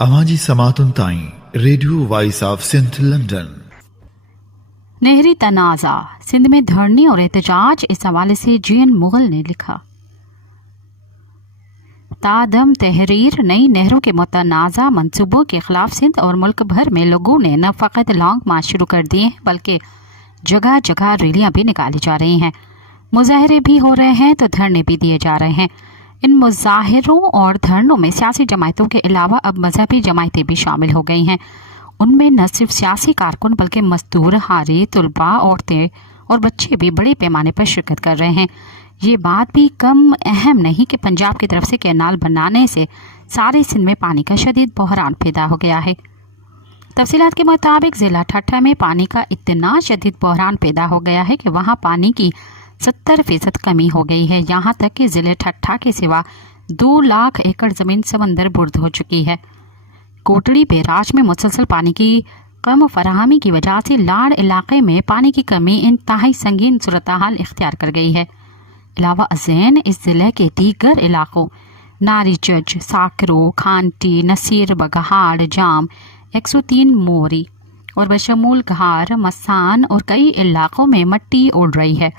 आवाज़ी समातुन ताईं radio voice of Sindh London. नहरी तनाज़ा, सिंध में धरने और एहतजाज। इस हवाले से जीएन मुगल ने लिखा, तादम तहरीर नई नहरों के मुतनाज़ा मंसूबों के खिलाफ सिंध और मुल्क भर में लोगों ने न फ़कत लॉन्ग मार्च शुरू कर दिए हैं बल्कि जगह जगह रैलियां भी निकाली जा रही हैं, मुजाहरे भी हो रहे हैं तो धरने भी दिए जा रहे हैं। इन मुजाहरों और धरनों में सियासी जमायतों के अलावा अब मजहबी जमायतें भी शामिल हो गई हैं। उनमें न सिर्फ सियासी कारकुन बल्कि मजदूर, हारी, तुलबा, औरतें और बच्चे भी बड़े पैमाने पर शिरकत कर रहे हैं। ये बात भी कम अहम नहीं कि पंजाब की तरफ से कैनाल बनाने से सारे सिंध में पानी का शदीद बहरान पैदा हो गया है। तफसीलात के मुताबिक ज़िला ठट्ठा में पानी का इतना शदीद बहरान पैदा हो गया है कि वहाँ पानी की 70% कमी हो गई है। यहाँ तक कि ज़िले ठट्ठा के सिवा 2 लाख एकड़ ज़मीन समंदर बुर्द हो चुकी है। कोटड़ी बैराज में मुसलसल पानी की कम फराहमी की वजह से लाड़ इलाके में पानी की कमी इंतहाई संगीन सूरत हाल इख्तियार कर गई है। अलावा अज़ैन इस ज़िले के दीगर इलाकों नारीचज, साकरो, खानटी, नसीर बगहाड़, जाम, 103 मोरी और बशमूल घार, मसान और कई इलाकों में मिट्टी उड़ रही है।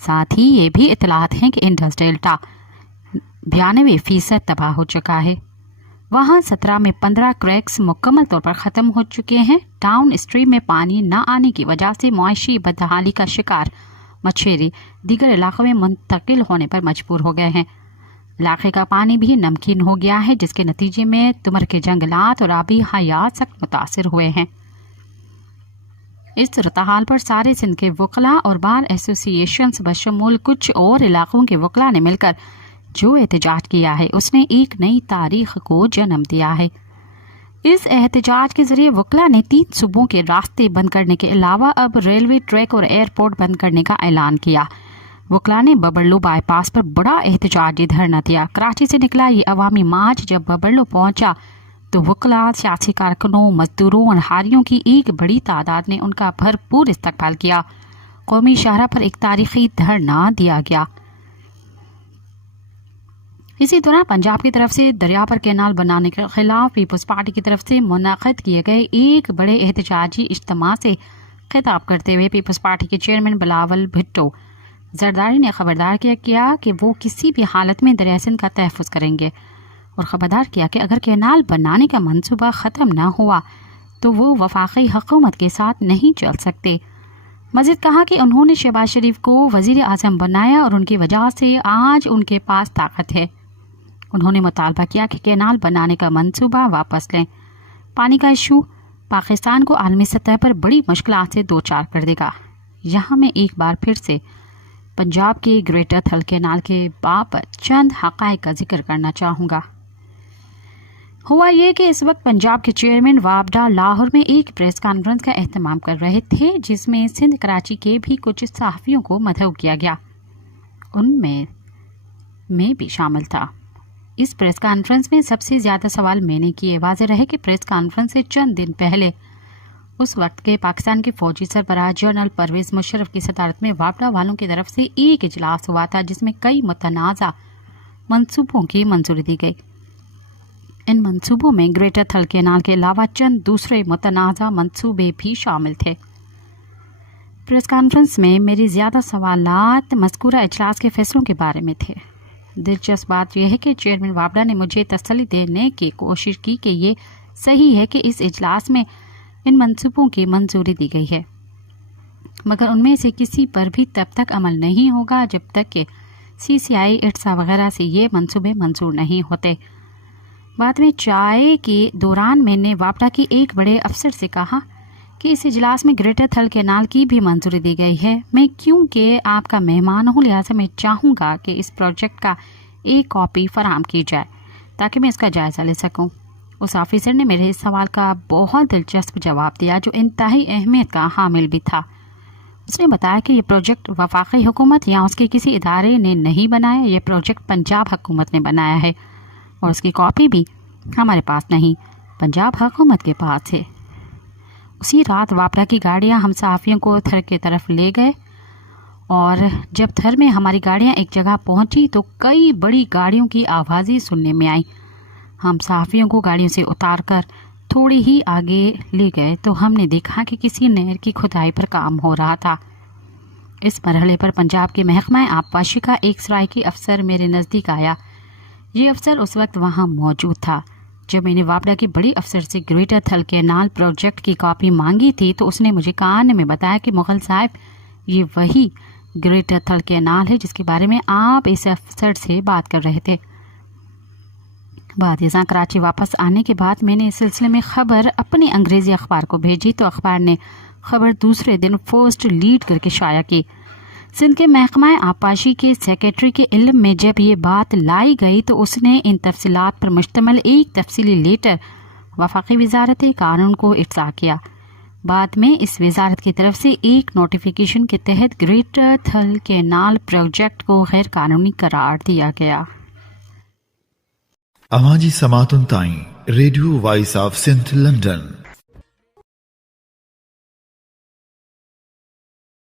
साथ ही ये भी इतलात हैं कि इंडस डेल्टा 92% तबाह हो चुका है। वहाँ 17 में 15 क्रैक्स मुकम्मल तौर पर ख़त्म हो चुके हैं। टाउन स्ट्रीम में पानी न आने की वजह से मुआशी बदहाली का शिकार मछेरे दीगर इलाकों में मुंतकिल होने पर मजबूर हो गए हैं। इलाके का पानी भी नमकीन हो गया है, जिसके नतीजे में तुमर के जंगलात और आबी हयात सख्त मुतासिर हुए हैं। इस सूरत हाल पर सारे सिंध के वकला और बार एसोसिएशंस बशमूल कुछ और इलाकों के वकला ने मिलकर जो एहतजाज किया है उसने एक नई तारीख को जन्म दिया है। इस एहतजाज के जरिए वकला ने 3 सूबों के रास्ते बंद करने के अलावा अब रेलवे ट्रैक और एयरपोर्ट बंद करने का ऐलान किया। वकला ने बबरलू बाईपास पर बड़ा एहतजाजी धरना दिया। कराची से निकला ये अवामी मार्च जब बबरलू पहुंचा तो वकला, सियासी कारकुनों, मजदूरों और हारियों की एक बड़ी तादाद ने उनका भरपूर इस्तकबाल किया। कौमी शाहरा पर एक तारीखी धरना दिया गया। इसी दौरान पंजाब की तरफ से दरिया पर कैनाल बनाने के खिलाफ पीपल्स पार्टी की तरफ से मुनाक़िद किए गए एक बड़े एहतजाजी इज्तिमा से खिताब करते हुए पीपल्स पार्टी के चेयरमैन बिलावल भुट्टो जरदारी ने खबरदार किया कि वो किसी भी हालत में दरिया सिंध का तहफ़्फ़ुज़ करेंगे और ख़बरदार किया कि अगर कैनाल बनाने का मंसूबा ख़त्म न हुआ तो वो वफाकी हुकूमत के साथ नहीं चल सकते। मज़ीद कहा कि उन्होंने शहबाज शरीफ को वज़ीर आज़म बनाया और उनकी वजह से आज उनके पास ताकत है। उन्होंने मुतालबा किया कि कैनाल बनाने का मंसूबा वापस लें। पानी का इशू पाकिस्तान को आलमी सतह पर बड़ी मुश्किलात से दो चार कर देगा। यहाँ मैं एक बार फिर से पंजाब के ग्रेटर थल कैनाल के बाबत चंद हक़ाइक़ का जिक्र करना चाहूँगा। हुआ ये कि इस वक्त पंजाब के चेयरमैन वाबडा लाहौर में एक प्रेस कॉन्फ्रेंस का एहतमाम कर रहे थे, जिसमें सिंध कराची के भी कुछ सहाफ़ियों को मदऊ किया गया। उनमें मैं भी शामिल था। इस प्रेस कॉन्फ्रेंस में सबसे ज़्यादा सवाल मैंने किए। वाज़ेह रहे कि प्रेस कॉन्फ्रेंस से चंद दिन पहले उस वक्त के पाकिस्तान के फौजी सरबराह जनरल परवेज़ मुशर्रफ की सदारत में वापडा वालों की तरफ से एक इजलास हुआ था, जिसमें कई मुतनाज़ा मंसूबों की मंजूरी दी गई। इन मंसूबों में ग्रेटर थल कैनाल के अलावा चंद दूसरे मुतनाज़ा मंसूबे भी शामिल थे। प्रेस कॉन्फ्रेंस में मेरी ज़्यादा सवालात मज़कूरा इजलास के फैसलों के बारे में थे। दिलचस्प बात यह है कि चेयरमैन वाबडा ने मुझे तसल्ली देने की कोशिश की कि ये सही है कि इस इजलास में इन मंसूबों की मंजूरी दी गई है, मगर उनमें से किसी पर भी तब तक अमल नहीं होगा जब तक कि CCI, इट्सा वगैरह से ये मंसूबे मंजूर नहीं होते। बाद में चाय के दौरान मैंने वापडा की एक बड़े अफसर से कहा कि इस इजलास में ग्रेटर थल कैनाल की भी मंजूरी दी गई है। मैं क्योंकि आपका मेहमान हूँ, लिहाजा मैं चाहूँगा कि इस प्रोजेक्ट का एक कॉपी फराहम की जाए ताकि मैं इसका जायज़ा ले सकूँ। उस ऑफिसर ने मेरे इस सवाल का बहुत दिलचस्प जवाब दिया जो इंतहाई अहमियत का हामिल भी था। उसने बताया कि ये प्रोजेक्ट वफाकी हुकूमत या उसके किसी इदारे ने नहीं बनाया, ये प्रोजेक्ट पंजाब हुकूमत ने बनाया है और उसकी कॉपी भी हमारे पास नहीं, पंजाब हुकूमत के पास है। उसी रात वापडा की गाड़ियां हम सहाफ़ियों को थर की तरफ ले गए और जब थर में हमारी गाड़ियां एक जगह पहुंची तो कई बड़ी गाड़ियों की आवाज़ें सुनने में आई। ہم صحافیوں کو گاڑیوں سے اتار کر تھوڑی ہی آگے لے گئے تو ہم نے دیکھا کہ کسی نہر کی کھدائی پر کام ہو رہا تھا۔ اس مرحلے پر پنجاب کے محکمہ آبپاشی کا ایک سرائکی افسر میرے نزدیک آیا۔ یہ افسر اس وقت وہاں موجود تھا۔ جب میں نے واپڈا کے بڑی افسر سے گریٹر تھل کینال پروجیکٹ کی کاپی مانگی تھی تو اس نے مجھے کان میں بتایا کہ مغل صاحب، یہ وہی گریٹر تھل کینال ہے جس کے بارے میں آپ اس افسر سے بات کر رہے تھے۔ بعد ازاں کراچی واپس آنے کے بعد میں نے اس سلسلے میں خبر اپنے انگریزی اخبار کو بھیجی تو اخبار نے خبر دوسرے دن پوسٹ لیڈ کر کے شائع کی۔ سندھ کے محکمہ آبپاشی کے سیکریٹری کے علم میں جب یہ بات لائی گئی تو اس نے ان تفصیلات پر مشتمل ایک تفصیلی لیٹر وفاقی وزارت قانون کو ارسال کیا۔ بعد میں اس وزارت کی طرف سے ایک نوٹیفیکیشن کے تحت گریٹر تھل کینال پروجیکٹ کو غیر قانونی قرار دیا گیا۔ اواں جی سماعتن تائیں radio voice of Sindh London